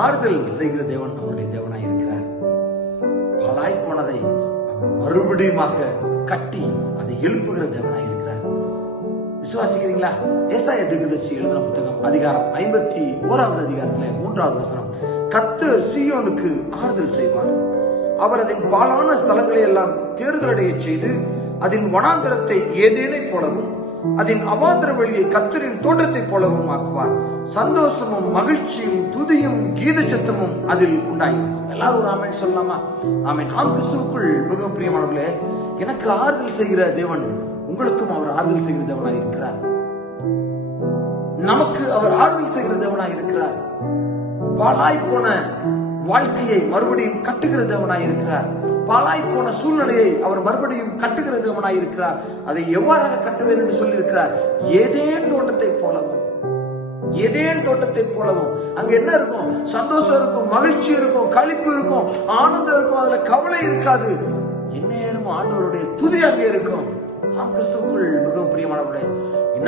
ஆறுதல் செய்கிற தேவன் நம்முடைய தேவனாய் இருக்கிறார். பாழாய் போனதை அவர் மறுபடியுமாக கட்டி அதை எழுப்புகிற தேவனாய் இருக்கிறார். விசுவாசிக்கிறீங்களா? ஏசாயா தீர்க்கதரிசி எழுதின புத்தகம் அதிகாரம் 51வது அதிகாரத்துல 3வது வசனம், கர்த்தர் சீயோனுக்கு ஆறுதல் செய்வார், அவர் அதன் பாழான ஸ்தலங்களை எல்லாம் தேறுதலடைய செய்து அதன் வனாந்தரத்தை ஏதேனை போலவும் அதன் அவாந்தர வழியை கர்த்தரின் தோட்டத்தை போலவும் ஆக்குவார். சந்தோஷமும் மகிழ்ச்சியும் துதியும் கீத சத்தமும் அதில் உண்டாயிருக்கும். எல்லாரும் ஒரு ஆமென் சொல்லலாமா? ஆமென். ஆம், கிறிஸ்துவுக்குள் மிகவும் பிரியமானவர்களே, எனக்கு ஆறுதல் செய்கிற தேவன் உங்களுக்கும் அவர் ஆறுதல் செய்கிற தேவனாய் இருக்கிறார். நமக்கு அவர் ஆறுதல் செய்கிற தேவனாய் இருக்கிறார். பாழாய் போன வாழ்க்கையை மறுபடியும் கட்டுகிற தேவனாய் இருக்கிறார். பாழாய் போன சூழ்நிலையை அவர் மறுபடியும் கட்டுகிற தேவனாய் இருக்கிறார். அதை எவ்வாறாக கட்டுவேன் என்று சொல்லி இருக்கிறார்? ஏதேன் தோட்டத்தை போலவும். ஏதேன் தோட்டத்தை போலவும். அங்க என்ன இருக்கும்? சந்தோஷம் இருக்கும், மகிழ்ச்சி இருக்கும், களிப்பு இருக்கும், ஆனந்தம் இருக்கும், அதுல கவலை இருக்காது. எந்நேரமும் ஆண்டவருடைய துதி அங்கே இருக்கும். ஆம், கிறிஸ்துவுக்குள் மிகவும் பிரியமானவர்களே,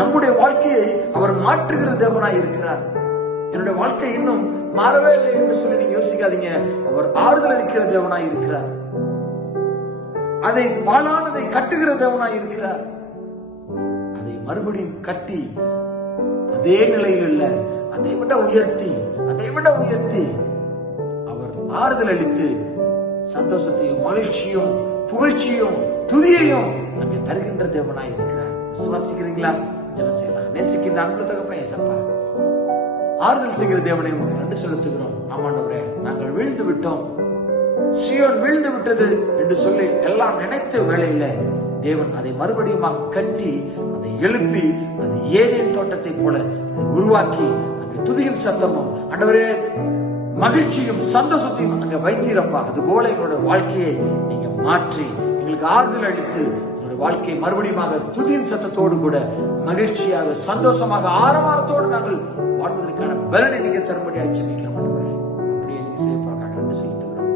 நம்முடைய வாழ்க்கையை அவர் மாற்றுகிற தேவனாய் இருக்கிறார். என்னுடைய வாழ்க்கை இன்னும் மாறவே இல்லை என்று சொல்லி நீங்க யோசிக்காதீங்க. அவர் ஆறுதல் அளிக்கிற தேவனாய் இருக்கிறார். அதை பாழானதை கட்டுகிற தேவனாய் இருக்கிறார். அதை மறுபடியும் கட்டி அதே நிலையில் இல்ல, அதை விட உயர்த்தி அவர் ஆறுதல் அளித்து சந்தோஷத்தையும் மகிழ்ச்சியும் புகழ்ச்சியும் துதியையும் அங்கே தருகின்ற தேவனாய் இருக்கிறார். விசுவாசிக்கிறீங்களா? ஜெபம் செய்யலாம். நேசிக்கின்ற அன்பு தகப்பனே இயேசப்பா, ஆறுதல் செய்கிற தேவனை உங்களுக்கு நன்றி செலுத்துகிறோம். ஆமாண்டவரே, நாங்கள் வீழ்ந்து விட்டோம், சீயோன் வீழ்ந்து விட்டது என்று சொல்லி எல்லாம் நினைத்த வேளையில தேவன் அதை மறுபடியும் கட்டி அதை எழுப்பி அது ஏதேன் தோட்டத்தை போல அதை உருவாக்கி அங்கு துதியும் சத்தமும் ஆண்டவரே மகிழ்ச்சியும் சந்தோஷத்தையும் அங்க வைத்தீரப்பா. அது போல எங்களுடைய வாழ்க்கையை நீங்க மாற்றி எங்களுக்கு ஆறுதல் அளித்து எங்களுடைய வாழ்க்கையை மறுபடியும் துதியின் சத்தத்தோடு கூட மகிழ்ச்சியாக சந்தோஷமாக ஆரவாரத்தோடு நாங்கள் வாழ்வதற்கான பலனை நீங்க தரும்படியாக ஜெபிக்கிறோம். அப்படியே நீங்க செய்யப்படுறதுக்காக நன்றி செலுத்துகிறோம்.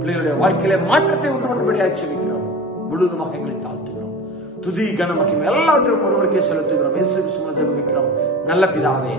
பிள்ளைகளுடைய வாழ்க்கையில மாற்றத்தை உண்டு பண்ணும்படியாக ஜெபிக்கிறோம். முழுவதுமாக எங்களை தாழ்த்துகிறோம். துதி கன மகிமை எல்லாவற்றையும் ஒருவருக்கே செலுத்துகிறோம். இயேசு கிறிஸ்துவின் ஜெபம் நல்ல பிதாவே.